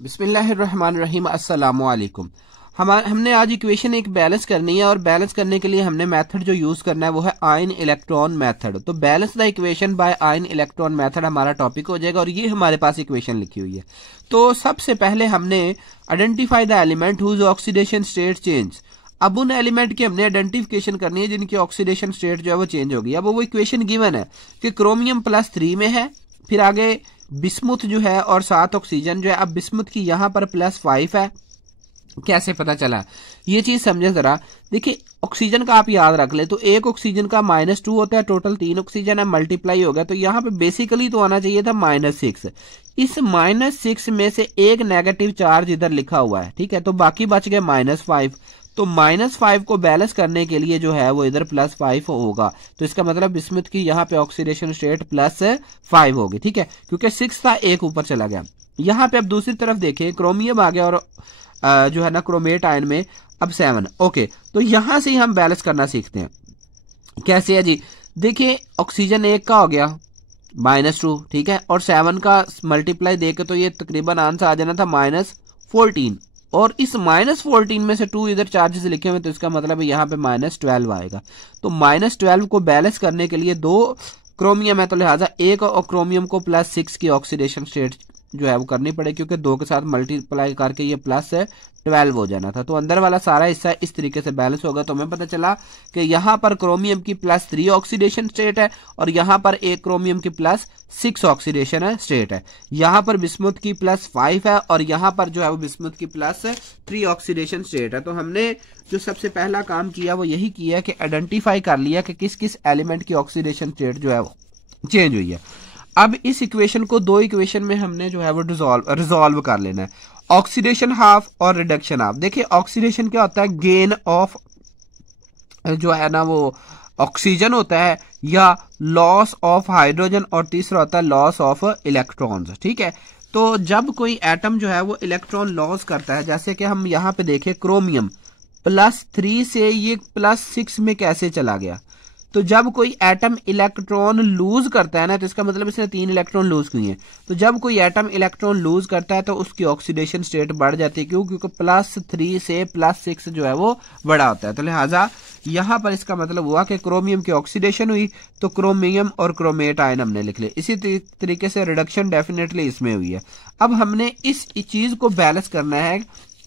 बिस्मिल्लाहिर्रहमानिर्रहीम अस्सलामु अलैकुम। हमने आज इक्वेशन एक बैलेंस करनी है और बैलेंस करने के लिए हमने मेथड जो यूज करना है वो है आयन इलेक्ट्रॉन मेथड। तो balance the equation by ion electron method हमारा टॉपिक हो जाएगा और ये हमारे पास इक्वेशन लिखी हुई है। तो सबसे पहले हमने identify the element whose oxidation state change. अब उन एलिमेंट की हमने आइडेंटिफिकेशन करनी है जिनकी ऑक्सीडेशन स्टेट जो है वो चेंज होगी। अब वो इक्वेशन गिवन है कि क्रोमियम +3 में है, फिर आगे बिस्मुथ जो है और 7 ऑक्सीजन जो है। अब बिस्मुथ की यहां पर +5 है। कैसे पता चला ये चीज समझे जरा। देखिए ऑक्सीजन का आप याद रख ले तो एक ऑक्सीजन का -2 होता है, टोटल 3 ऑक्सीजन है, मल्टीप्लाई हो गया तो यहाँ पे बेसिकली तो आना चाहिए था -6। इस -6 में से एक नेगेटिव चार्ज इधर लिखा हुआ है, ठीक है, तो बाकी बच गए -5। तो -5 को बैलेंस करने के लिए जो है वो इधर +5 होगा। तो इसका मतलब बिस्मुथ की यहाँ पे ऑक्सीडेशन स्टेट +5 होगी, ठीक है, क्योंकि 6 था, एक ऊपर चला गया। यहाँ पे अब दूसरी तरफ देखें, क्रोमियम आ गया और जो है ना क्रोमेट आयन में अब 7। ओके, तो यहां से ही हम बैलेंस करना सीखते हैं। कैसे है जी, देखिए ऑक्सीजन 1 का हो गया -2, ठीक है, और 7 का मल्टीप्लाई देके तो ये तकरीबन आंसर आ जाना था -14। और इस -14 में से 2 इधर चार्जेस लिखे हुए, तो इसका मतलब है यहाँ पे -12 आएगा। तो -12 को बैलेंस करने के लिए 2 क्रोमियम है तो लिहाजा 1 और क्रोमियम को +6 की ऑक्सीडेशन स्टेट जो है वो करनी पड़ेगी, क्योंकि 2 के साथ मल्टीप्लाई करके ये +12 हो जाना था। तो अंदर वाला सारा हिस्सा इस तरीके से बैलेंस होगा। तो हमें पता चला कि यहाँ पर क्रोमियम की +3 ऑक्सीडेशन स्टेट है और यहाँ पर एक क्रोमियम की +6 ऑक्सीडेशन स्टेट है। यहाँ पर बिस्मुथ की +5 है और यहाँ पर जो है वो बिस्मुथ की +3 ऑक्सीडेशन स्टेट है। तो हमने जो सबसे पहला काम किया वो यही किया कि आइडेंटिफाई कर लिया कि किस किस एलिमेंट की ऑक्सीडेशन स्टेट जो है वो चेंज हुई है। अब इस इक्वेशन को 2 इक्वेशन में हमने जो है वो रिजॉल्व कर लेना है, ऑक्सीडेशन हाफ और रिडक्शन हाफ। देखिए ऑक्सीडेशन क्या होता है, गेन ऑफ जो है ना वो ऑक्सीजन होता है या लॉस ऑफ हाइड्रोजन, और तीसरा होता है लॉस ऑफ इलेक्ट्रॉन्स, ठीक है। तो जब कोई एटम जो है वो इलेक्ट्रॉन लॉस करता है, जैसे कि हम यहां पे देखें क्रोमियम +3 से ये +6 में कैसे चला गया। तो जब कोई एटम इलेक्ट्रॉन लूज करता है ना, तो इसका मतलब इसने 3 इलेक्ट्रॉन लूज किए हैं। तो जब कोई एटम इलेक्ट्रॉन लूज करता है तो उसकी ऑक्सीडेशन स्टेट बढ़ जाती है। क्यों? क्योंकि +3 से +6 जो है वो बड़ा होता है। तो लिहाजा यहां पर इसका मतलब हुआ कि क्रोमियम की ऑक्सीडेशन हुई, तो क्रोमियम और क्रोमेट आयन हमने लिख लिया। इसी तरीके से रिडक्शन डेफिनेटली इसमें हुई है। अब हमने इस चीज को बैलेंस करना है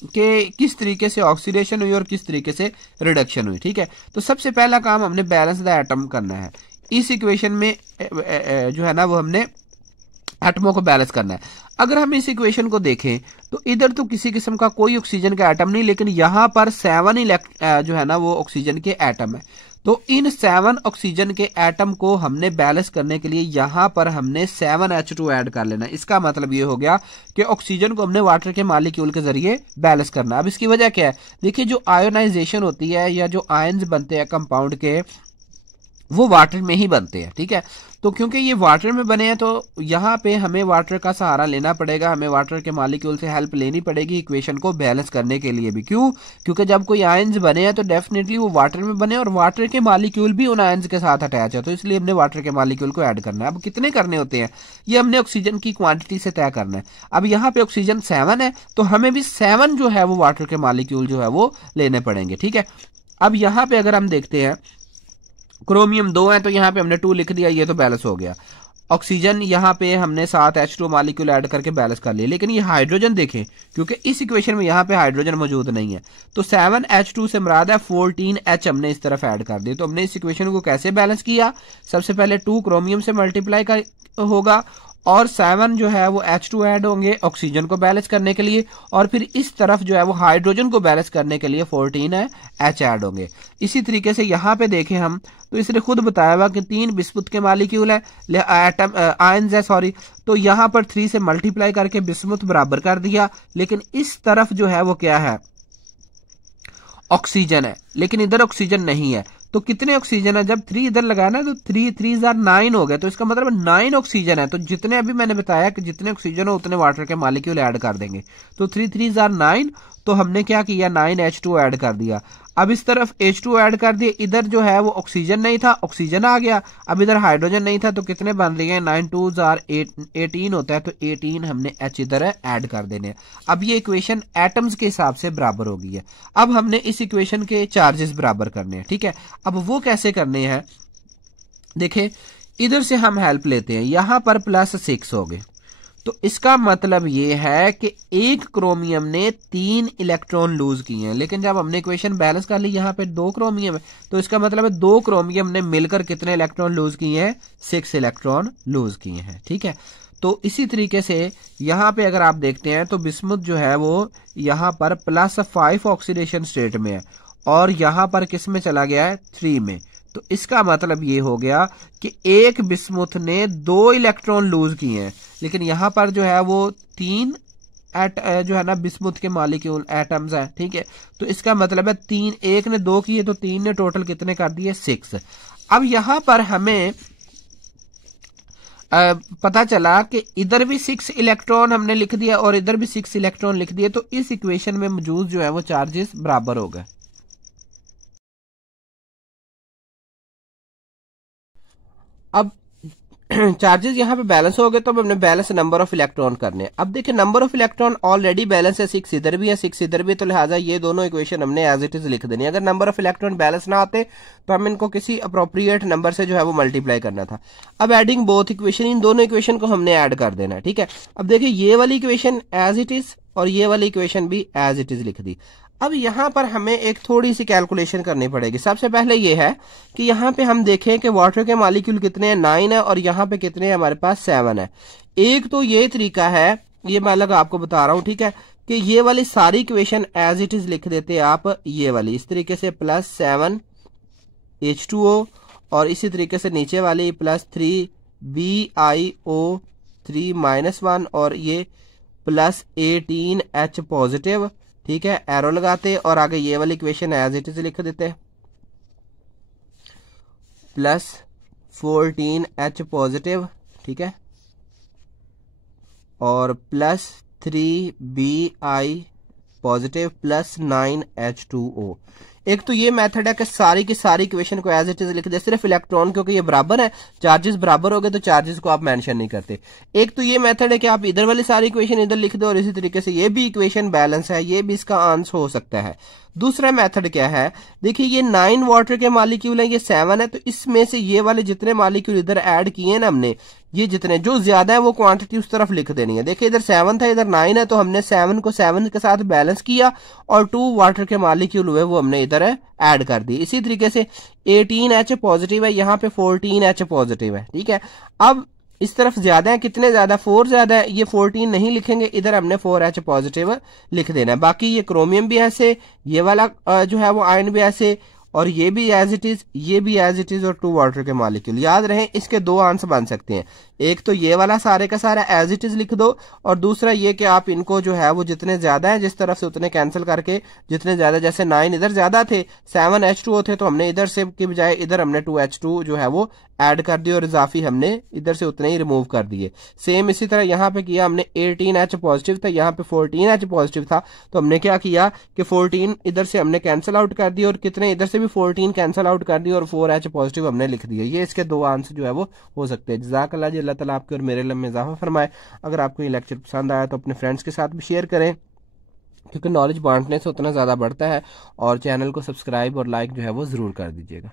कि किस तरीके से ऑक्सीडेशन हुई और किस तरीके से रिडक्शन हुई, ठीक है। तो सबसे पहला काम हमने बैलेंस द एटम करना है। इस इक्वेशन में जो है ना वो हमने एटमों को बैलेंस करना है। अगर हम इस इक्वेशन को देखें तो इधर तो किसी किस्म का कोई ऑक्सीजन का एटम नहीं, लेकिन यहां पर 7 जो है ना वो ऑक्सीजन के एटम है। तो इन 7 ऑक्सीजन के एटम को हमने बैलेंस करने के लिए यहां पर हमने 7H2 ऐड कर लेना। इसका मतलब ये हो गया कि ऑक्सीजन को हमने वाटर के मॉलिक्यूल के जरिए बैलेंस करना। अब इसकी वजह क्या है, देखिए जो आयोनाइजेशन होती है या जो आयन्स बनते हैं कंपाउंड के, वो वाटर में ही बनते हैं, ठीक है। तो क्योंकि ये वाटर में बने हैं तो यहाँ पे हमें वाटर का सहारा लेना पड़ेगा, हमें वाटर के मॉलिक्यूल से हेल्प लेनी पड़ेगी इक्वेशन को बैलेंस करने के लिए भी। क्यों? क्योंकि जब कोई आयन्स बने हैं तो डेफिनेटली वो वाटर में बने और वाटर के मॉलिक्यूल भी उन आयन्स के साथ अटैच है, तो इसलिए हमने वाटर के मॉलिक्यूल को ऐड करना है। अब कितने करने होते हैं ये हमने ऑक्सीजन की क्वांटिटी से तय करना है। अब यहाँ पे ऑक्सीजन 7 है तो हमें भी 7 जो है वो वाटर के मॉलिक्यूल जो है वो लेने पड़ेंगे, ठीक है। अब यहाँ पे अगर हम देखते हैं क्रोमियम 2 है तो यहाँ पे हमने 2 लिख दिया, ये तो बैलेंस हो गया। ऑक्सीजन यहाँ पे हमने 7H2 मॉलिक्यूल ऐड करके बैलेंस कर लिया। लेकिन ये हाइड्रोजन देखें, क्योंकि इस इक्वेशन में यहाँ पे हाइड्रोजन मौजूद नहीं है, तो 7H2 से मुराद है 14H हमने इस तरफ ऐड कर दी। तो हमने इस इक्वेशन को कैसे बैलेंस किया, सबसे पहले 2 क्रोमियम से मल्टीप्लाई कर होगा और 7 जो है वो H2 ऐड होंगे ऑक्सीजन को बैलेंस करने के लिए, और फिर इस तरफ जो है वो हाइड्रोजन को बैलेंस करने के लिए 14H ऐड होंगे। इसी तरीके से यहाँ पे देखें हम तो इसने खुद बताया हुआ कि 3 बिस्मुथ के मॉलिक्यूल है, एटम आयन्स है सॉरी, तो यहाँ पर 3 से मल्टीप्लाई करके बिस्मुथ बराबर कर दिया। लेकिन इस तरफ जो है वो क्या है, ऑक्सीजन है, लेकिन इधर ऑक्सीजन नहीं है। तो कितने ऑक्सीजन है, जब 3 इधर लगाया ना तो 3 9 हो गए, तो इसका मतलब 9 ऑक्सीजन है। तो जितने अभी मैंने बताया कि जितने ऑक्सीजन हो उतने वाटर के मॉलिक्यूल ऐड कर देंगे, तो 3 9, तो हमने क्या किया 9H2 ऐड कर दिया। अब इस तरफ H2 ऐड कर दिया, इधर जो है वो ऑक्सीजन नहीं था, ऑक्सीजन आ गया। अब इधर हाइड्रोजन नहीं था, तो कितने बन रही है 9 2 आर 18 होता है, तो 18 हमने H इधर ऐड कर देने हैं। अब ये इक्वेशन एटम्स के हिसाब से बराबर हो गई है। अब हमने इस इक्वेशन के चार्जेस बराबर करने हैं, ठीक है। अब वो कैसे करने हैं, देखें इधर से हम हेल्प लेते हैं, यहां पर +6 हो गए, तो इसका मतलब ये है कि एक क्रोमियम ने 3 इलेक्ट्रॉन लूज किए हैं। लेकिन जब हमने इक्वेशन बैलेंस कर ली, यहां पे 2 क्रोमियम है, तो इसका मतलब है 2 क्रोमियम ने मिलकर कितने इलेक्ट्रॉन लूज किए हैं, 6 इलेक्ट्रॉन लूज किए हैं, ठीक है। तो इसी तरीके से यहां पे अगर आप देखते हैं तो बिस्मुथ जो है वो यहां पर +5 ऑक्सीडेशन स्टेट में है, और यहां पर किस में चला गया है, 3 में। तो इसका मतलब ये हो गया कि एक बिस्मुथ ने 2 इलेक्ट्रॉन लूज किए हैं, लेकिन यहां पर जो है वो 3 जो है ना बिस्मुथ के मॉलिक्यूल एटम्स है, ठीक है। तो इसका मतलब है 3, एक ने 2 किए तो 3 ने टोटल कितने कर दिए, 6। अब यहां पर हमें पता चला कि इधर भी 6 इलेक्ट्रॉन हमने लिख दिया और इधर भी 6 इलेक्ट्रॉन लिख दिए, तो इस इक्वेशन में मौजूद जो है वो चार्जेस बराबर हो गए। अब चार्जेस यहाँ पे बैलेंस हो गए, तो अब हमने बैलेंस नंबर ऑफ इलेक्ट्रॉन करने हैं। अब देखिए number of electron already balance है, 6 इधर भी है 6 इधर भी, तो लिहाजा ये दोनों इक्वेशन हमने एज इट इज लिख देनी है। अगर नंबर ऑफ इलेक्ट्रॉन बैलेंस ना आते तो हम इनको किसी अप्रोप्रिएट नंबर से जो है वो मल्टीप्लाई करना था। अब एडिंग बोथ इक्वेशन, इन दोनों इक्वेशन को हमने ऐड कर देना है, ठीक है। अब देखिए ये वाली इक्वेशन एज इट इज और ये वाली इक्वेशन भी एज इट इज लिख दी। अब यहां पर हमें एक थोड़ी सी कैलकुलेशन करनी पड़ेगी। सबसे पहले ये है कि यहां पे हम देखें कि वाटर के मॉलिक्यूल कितने हैं, 9 है, और यहां पे कितने हैं, हमारे पास 7 है। एक तो ये तरीका है, ये मैं अलग आपको बता रहा हूं, ठीक है, कि ये वाली सारी इक्वेशन एज इट इज लिख देते आप, ये वाली इस तरीके से +7 H2O, और इसी तरीके से नीचे वाली +3 BiO3 -1, और ये +18 H पॉजिटिव, ठीक है। एरो लगाते और आगे ये वाली इक्वेशन एज इट इज लिख देते, +14 H पॉजिटिव, ठीक है, और +3 Bi पॉजिटिव +9 H2O। एक तो ये मेथड है कि सारी की सारी इक्वेशन को एज इट इज लिख दे, सिर्फ इलेक्ट्रॉन क्योंकि ये बराबर है, चार्जेस बराबर हो गए तो चार्जेस को आप मेंशन नहीं करते। एक तो ये मेथड है कि आप इधर वाली सारी इक्वेशन इधर लिख दो, और इसी तरीके से ये भी इक्वेशन बैलेंस है, ये भी इसका आंसर हो सकता है। दूसरा मेथड क्या है, देखिए ये 9 वाटर के मॉलिक्यूल है, ये 7 है, तो इसमें से ये वाले जितने मॉलिक्यूल इधर ऐड किए ना हमने, ये जितने जो ज्यादा है वो क्वांटिटी उस तरफ लिख देनी है। देखिए इधर 7 था, इधर 9 है, तो हमने 7 को 7 के साथ बैलेंस किया, और 2 वाटर के मॉलिक्यूल हुए वो हमने इधर ऐड कर दी। इसी तरीके से 18 H पॉजिटिव है, यहाँ पे 14 H पॉजिटिव है, ठीक है। अब इस तरफ ज्यादा है, कितने ज्यादा, 4 ज्यादा है, ये 14 नहीं लिखेंगे, इधर हमने 4 H पॉजिटिव लिख देना है। बाकी ये क्रोमियम भी ऐसे, ये वाला जो है वो आयन भी ऐसे, और ये भी एज इट इज, ये भी एज इट इज, और 2 वाटर के मॉलिक्यूल। याद रहे इसके 2 आंसर बन सकते हैं, एक तो ये वाला सारे का सारा एज इट इज लिख दो, और दूसरा ये कि आप इनको जो है वो जितने ज्यादा है जिस तरफ से उतने कैंसिल करके, जितने ज्यादा, जैसे 9 इधर ज्यादा थे, 7 H2O थे, तो हमने इधर से की बजाय इधर हमने 2 H2 जो है वो ऐड कर दिए, और इजाफी हमने इधर से उतने ही रिमूव कर दिए। सेम इसी तरह यहाँ पे किया हमने, 18 H पॉजिटिव था, यहाँ पे 14 H पॉजिटिव था, तो हमने क्या किया कि 14 इधर से हमने कैंसिल आउट कर दिया, और कितने इधर से भी 14 कैंसिल आउट कर दिया, और 4 H पॉजिटिव हमने लिख दिया। ये इसके 2 आंसर जो है वो हो सकते हैं। जज़ाकल्लाह जी, अल्लाह ताला आपके और मेरे इल्म में इजाफा फरमाए। अगर आपको ये लेक्चर पसंद आया तो अपने फ्रेंड्स के साथ भी शेयर करें, क्योंकि नॉलेज बांटने से उतना ज़्यादा बढ़ता है। और चैनल को सब्सक्राइब और लाइक जो है वो ज़रूर कर दीजिएगा।